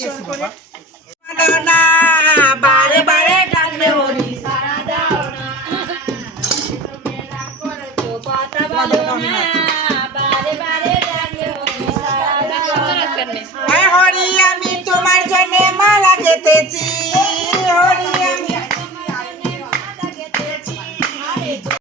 না বারে বারে ডাকলে হরি সারা দাও না কথা বলো না বারে বারে ডাকলে হরি সারা দাও না হরি আমি তোমার জন্য মালা গেঁথেছি